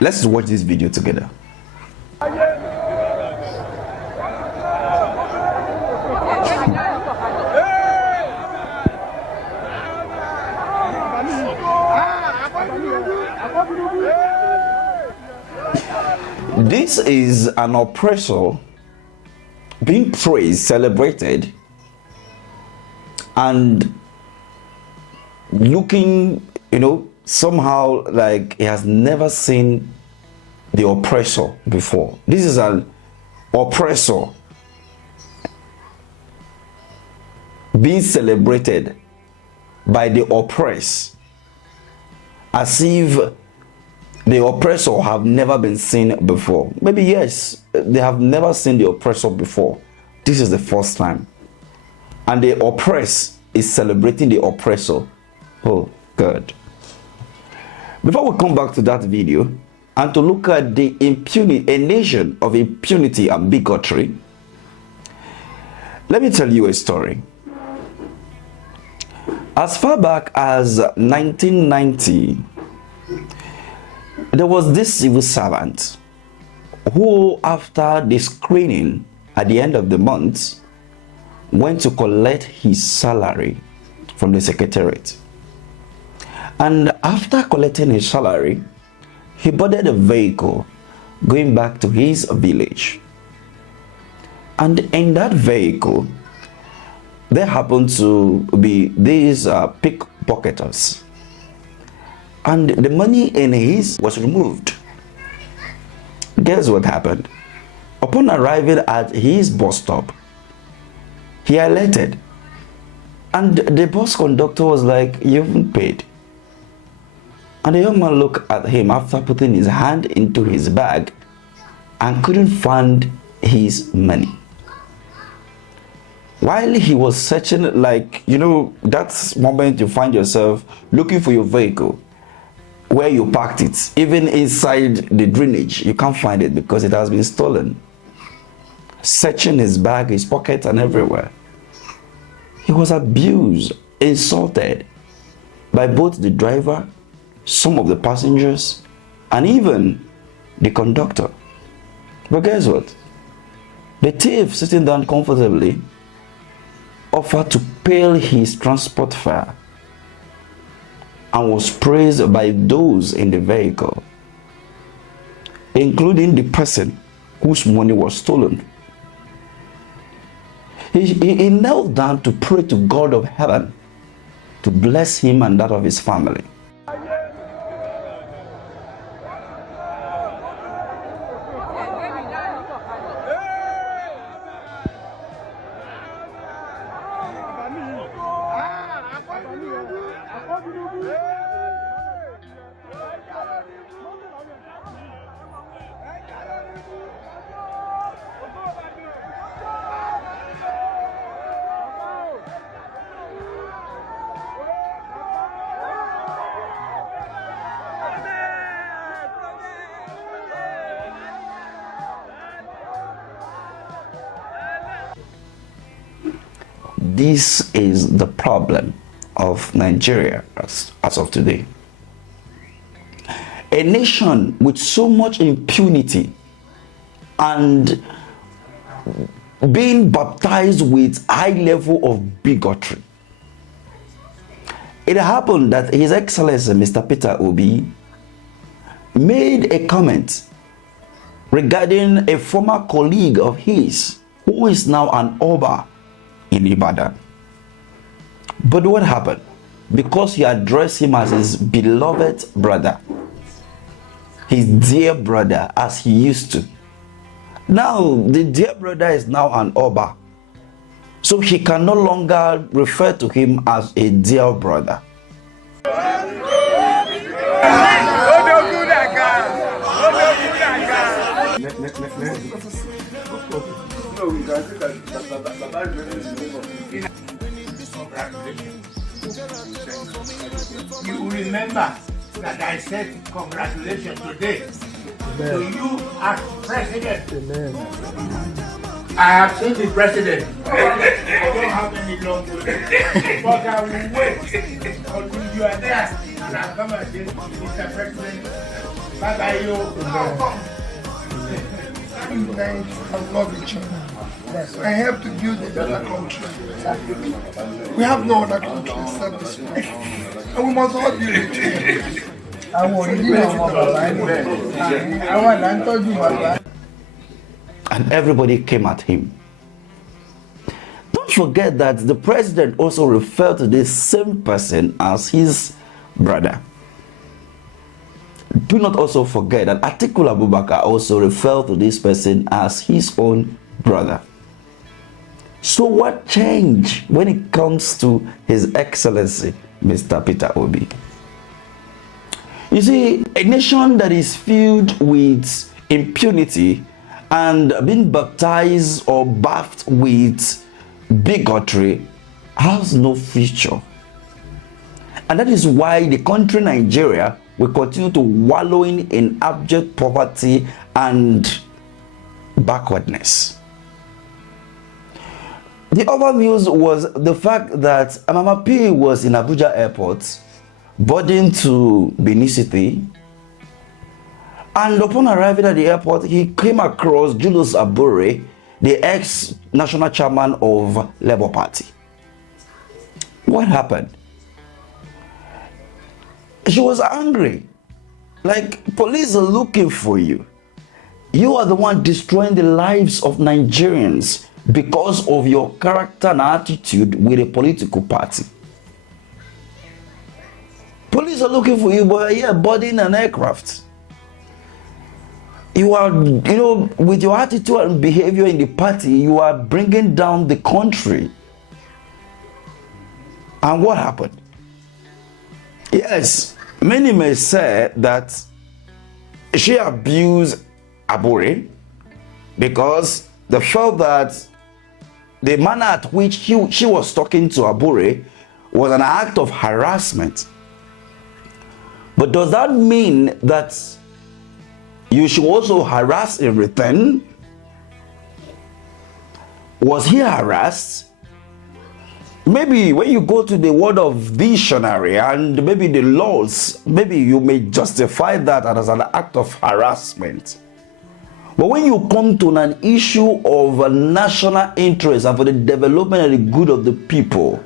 Let's watch this video together. This is an oppressor being praised, celebrated, and looking, somehow like he has never seen the oppressor before. This is an oppressor being celebrated by the oppressed, as if the oppressor have never been seen before. Maybe yes, they have never seen the oppressor before. This is the first time. And the oppressed is celebrating the oppressor. Oh, God. Before we come back to that video and to look at the impunity, a nation of impunity and bigotry, let me tell you a story. As far back as 1990, there was this civil servant who, after the screening at the end of the month, went to collect his salary from the secretariat. And after collecting his salary, he boarded a vehicle going back to his village. And in that vehicle, there happened to be these pickpocketers. And the money in his was removed. Guess what happened? Upon arriving at his bus stop, he alerted. And the bus conductor was like, "You haven't paid." And the young man looked at him after putting his hand into his bag and couldn't find his money. While he was searching, that moment you find yourself looking for your vehicle, where you parked it, even inside the drainage, you can't find it because it has been stolen. Searching his bag, his pocket, and everywhere. He was abused, insulted by both the driver, some of the passengers, and even the conductor. But guess what? The thief, sitting down comfortably, offered to pay his transport fare and was praised by those in the vehicle, including the person whose money was stolen. He knelt down to pray to God of heaven to bless him and that of his family. This is the problem of Nigeria as of today. A nation with so much impunity and being baptized with high level of bigotry. It happened that His Excellency Mr. Peter Obi made a comment regarding a former colleague of his who is now an Oba in Ibadan. But what happened? Because he addressed him as his beloved brother, his dear brother, as he used to. Now, the dear brother is now an Oba. So he can no longer refer to him as a dear brother. You remember that I said congratulations today to you as president. Amen. I have seen the president. I don't have any long way, but I will wait until you are there and I'll come and say, Mr. President, Bye-bye, you. Unite and love each other. And help to build a better country. We have no other country except this one. And we must all build it together. And everybody came at him. Don't forget that the president also referred to this same person as his brother. Do not also forget that Atiku Abubakar also referred to this person as his own brother. So what changed when it comes to His Excellency, Mr. Peter Obi? You see, a nation that is filled with impunity and being baptized or bathed with bigotry has no future. And that is why the country Nigeria will continue to wallowing in abject poverty and backwardness. The other news was the fact that Mama P was in Abuja airport boarding to Benin City, and upon arriving at the airport he came across Julius Abure, the ex-national chairman of Labour Party. What happened? She was angry. Like, police are looking for you. You are the one destroying the lives of Nigerians because of your character and attitude with a political party. Police are looking for you, but you're boarding an aircraft. You are, with your attitude and behavior in the party, you are bringing down the country. And what happened? Yes, many may say that she abused Abure because they felt that the manner at which she was talking to Abure was an act of harassment. But does that mean that you should also harass in return? Was he harassed? Maybe when you go to the word of dictionary and maybe the laws, maybe you may justify that as an act of harassment. But when you come to an issue of national interest and for the development and the good of the people,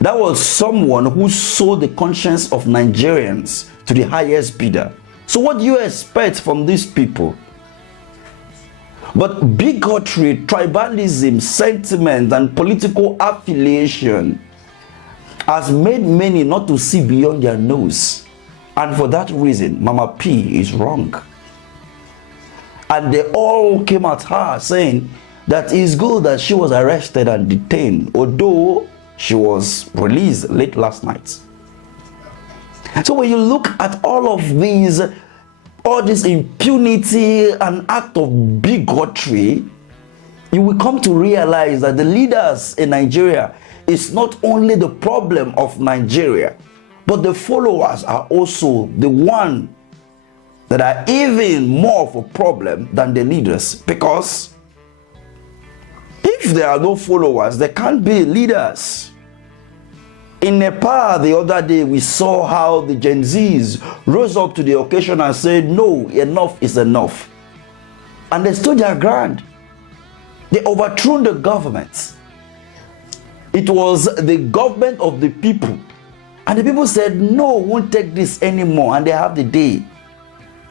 that was someone who sold the conscience of Nigerians to the highest bidder. So what do you expect from these people? But bigotry, tribalism, sentiment, and political affiliation has made many not to see beyond their nose. And for that reason, Mama P is wrong. And they all came at her saying that it's good that she was arrested and detained, although she was released late last night. So when you look at all this impunity and act of bigotry, you will come to realize that the leaders in Nigeria is not only the problem of Nigeria, but the followers are also the one that are even more of a problem than the leaders. Because if there are no followers, there can't be leaders. In Nepal the other day, we saw how the Gen Zs rose up to the occasion and said, no, enough is enough. And they stood their ground. They overthrew the government. It was the government of the people. And the people said, no, we won't take this anymore. And they have the day.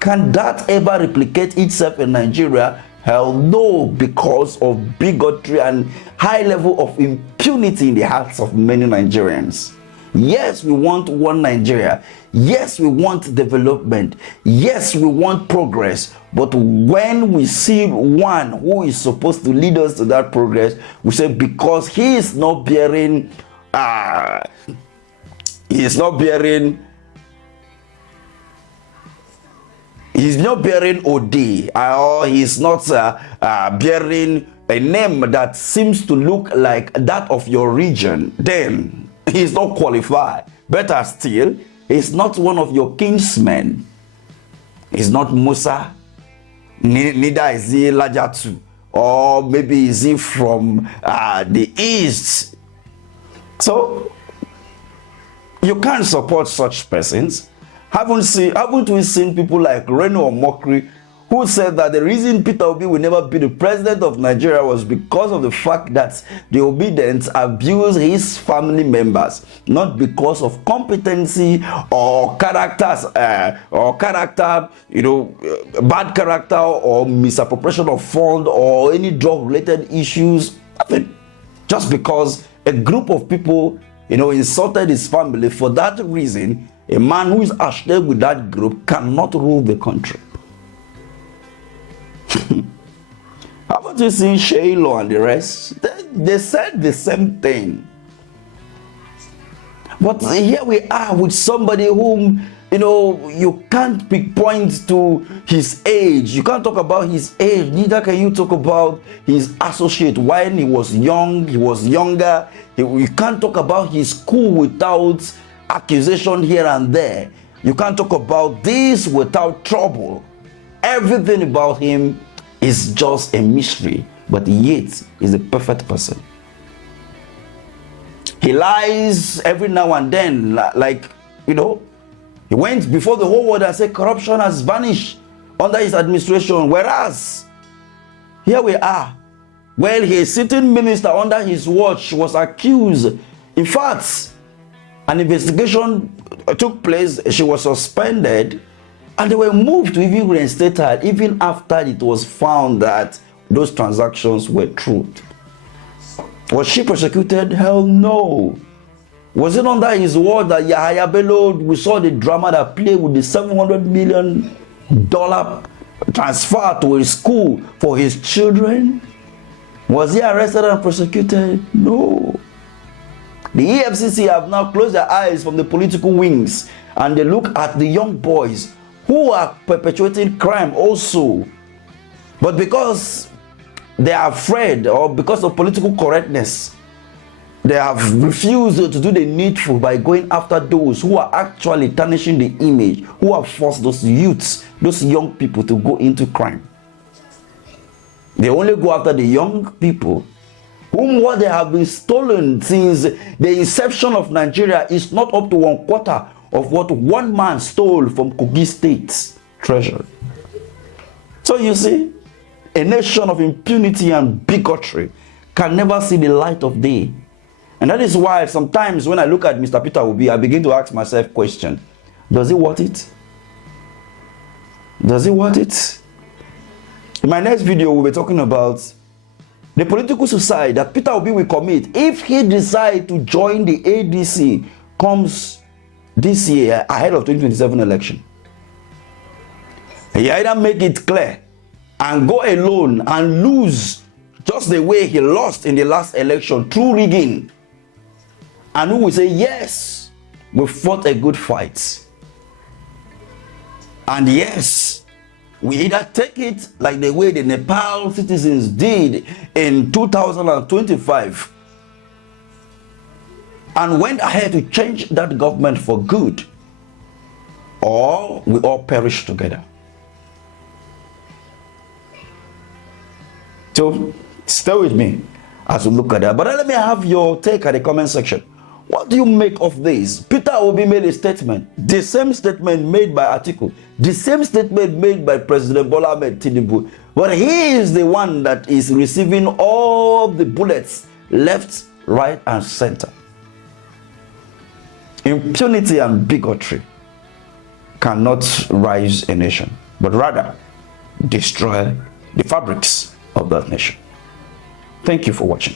Can that ever replicate itself in Nigeria? Hell no, because of bigotry and high level of impunity in the hearts of many Nigerians. Yes, we want one Nigeria. Yes, we want development. Yes, we want progress. But when we see one who is supposed to lead us to that progress, we say because he is not bearing OD, he's not bearing OD, or he's not bearing a name that seems to look like that of your region, then he's not qualified. Better still, he's not one of your kinsmen. He's not Musa, neither is he Lajatu, or maybe is he from the east. So you can't support such persons. Haven't we seen people like Reno Omokri, who said that the reason Peter Obi will never be the president of Nigeria was because of the fact that the Obidient abused his family members, not because of competency or characters, bad character or misappropriation of fund or any drug-related issues. Nothing. Just because a group of people, insulted his family. For that reason, a man who is associated with that group cannot rule the country. Haven't you seen Shaylo and the rest? They said the same thing. But here we are with somebody whom, you can't point to his age. You can't talk about his age. Neither can you talk about his associate. When he was young, he was younger. You can't talk about his school without accusation here and there. You can't talk about this without trouble. Everything about him is just a mystery, but yet he's a perfect person. He lies every now and then, he went before the whole world and said corruption has vanished under his administration, whereas here we are. Well, his sitting minister under his watch was accused. In fact, an investigation took place. She was suspended, and they were moved to even reinstate her, even after it was found that those transactions were true. Was she prosecuted? Hell no. Was it under his word that Yahaya Bello, we saw the drama that played with the $700 million transfer to a school for his children? Was he arrested and prosecuted? No. The EFCC have now closed their eyes from the political wings, and they look at the young boys who are perpetuating crime also. But because they are afraid, or because of political correctness, they have refused to do the needful by going after those who are actually tarnishing the image, who have forced those youths, those young people to go into crime. They only go after the young people whom what they have been stolen since the inception of Nigeria is not up to 1/4 of what one man stole from Kogi State's treasury. So you see, a nation of impunity and bigotry can never see the light of day. And that is why sometimes when I look at Mr. Peter Obi, I begin to ask myself question: does he want it? Does he want it? In my next video, we'll be talking about the political suicide that Peter Obi will commit if he decides to join the ADC comes this year ahead of 2027 election. He either make it clear and go alone and lose just the way he lost in the last election through rigging, and who will say, yes, we fought a good fight, and yes, we either take it like the way the Nepal citizens did in 2025 and went ahead to change that government for good, or we all perish together. So stay with me as we look at that. But let me have your take at the comment section. What do you make of this? Peter Obi made a statement, the same statement made by Atiku, the same statement made by President Bola Ahmed Tinubu, but he is the one that is receiving all the bullets left, right, and center. Impunity and bigotry cannot rise a nation, but rather destroy the fabrics of that nation. Thank you for watching.